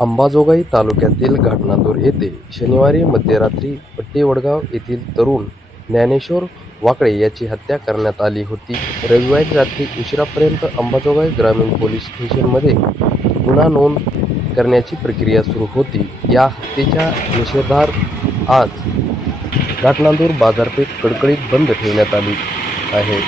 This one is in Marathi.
अंबाजोगाई तालुक्यातील घाटनांदूर येथे शनिवारी मध्यरात्री पट्टी वडगाव येथील तरुण ज्ञानेश्वर वाकळे याची हत्या करण्यात आली होती. रविवारी रात्री उशिरापर्यंत अंबाजोगाई ग्रामीण पोलीस स्टेशनमध्ये गुन्हा नोंद करण्याची प्रक्रिया सुरू होती. या हत्येच्या निषेधार्थ आज घाटनांदूर बाजारपेठ कडकडीत बंद ठेवण्यात आली आहे.